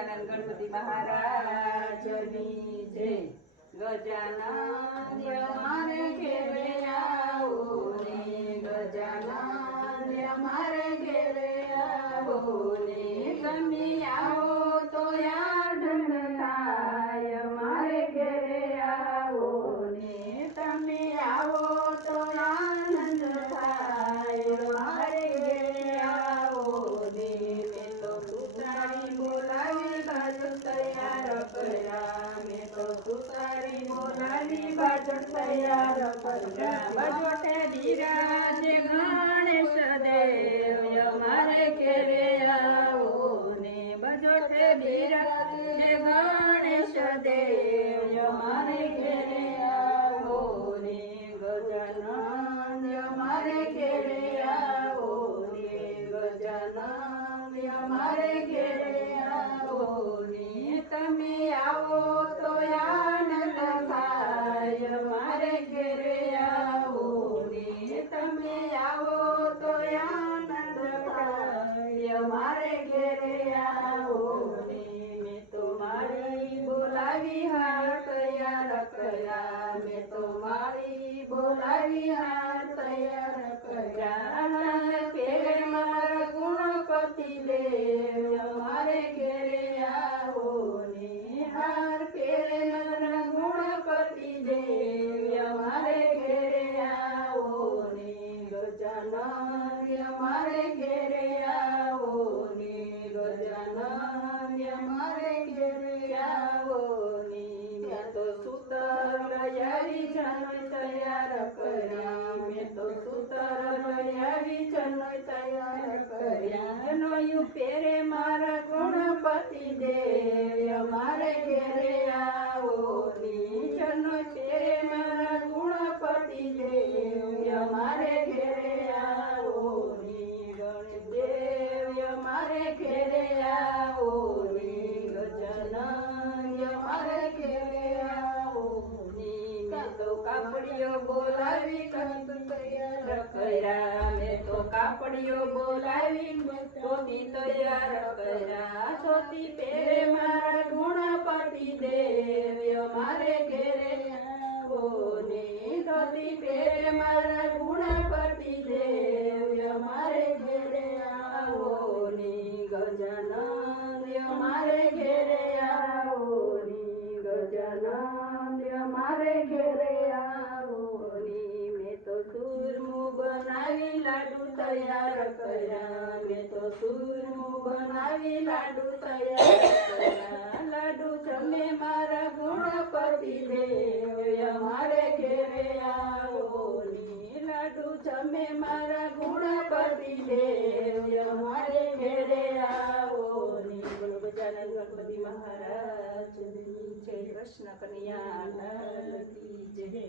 ગજાનન ગણપતિ મહારાજની જય। ગજાનન અમારે ઘેરે આવો ને, ગજાનન અમારે ઘેરે આવો ને, તમે આવો તો આનંદ થાય। અમારે ઘેરે આવો ને, તમે આવો તો આનંદ થાય। અમારે ઘેરે આવો ને, મેં તો સુતારી બોલાવી બાજુ તૈયાર કર્યા। મેં તો સુતારી બોલાવી બાજુ તૈયાર કર્યા। બજોટે બિરાજે ગણેશ દેવ, અમારે ઘેરે આવો ને, બજોટે બિરાજે ગણેશ દેવ, અમારે ઘેરે આવો ને, ગજાનન અમારે ઘેરે આવો ને, ગજાનન અમારે ઘેરે આવો ને, તમે આવો તો આનંદ થાય। અમારે ઘેરે આવો ને, તમે આવો તો આનંદ થાય। અમારે ઘેરે આવો ને, મેં તો મારી બોલાવી હાર તૈયાર કર્યા। મેં તો મારી બોલાવી હાર તૈયાર કર્યા। પેરે મારા ગુણપતિ દેવ, અમારે ઘેરે આવો ને, હાર પેરે મારા ગુણપતિ દેવ, અમારે ઘેરે આવો ને, ગજાનન અમારે ઘેરે આવો ને, ગજાનન અમારે ઘેરે આવો ને, મેં તો સૂતર લઈ આવી જનોઈ તૈયાર કર્યા। મેં તો સૂતર લઈ આવી જનોઈ તૈયાર કર્યા। જનોયું પેરે મારા ગુણપતિ દેવ, અમારે ઘેરે આવો ને, જનોઈ પેરે મારા ગુણપતિ દેવ, અમારે ઘેરે આવો ને, ગણેશ દેવ અમારે ઘેરે આવો ને, ગજાનન અમારે ઘેરે આવો ને, મેં તો કાપડીઓ બોલાવી કંકુ તૈયાર કર્યા। મેં તો કાપડીઓ બોલાવી ધોતી તૈયાર કર્યા। ધોતી પહેરે મારા ગુણપતિ દેવ, અમારે ઘેરે આવો ને, ધોતી પહેરે મારા ગુણપતિ દેવ, અમારે ઘેરે આવો ને, ગજાનન અમારે ઘેરે આવો ને, ગજાનન અમારે ઘેરે આવો ને, મેં તો સુરમું બનાવી લાડુ તૈયાર કર્યા। મેં તો સુરમું બનાવી લાડુ તૈયાર કર્યા। લાડુ જમે મારા ગુણપતિ દેવ, અમારે ઘેરે આવો ને, લાડુ જમે મારા ગુણપતિ દેવ, અમારે ઘેરે આવો ને, બોલો ગજાનન ગણપતિ મહારાજની જય। કૃષ્ણ કનૈયા લાલ કી જય।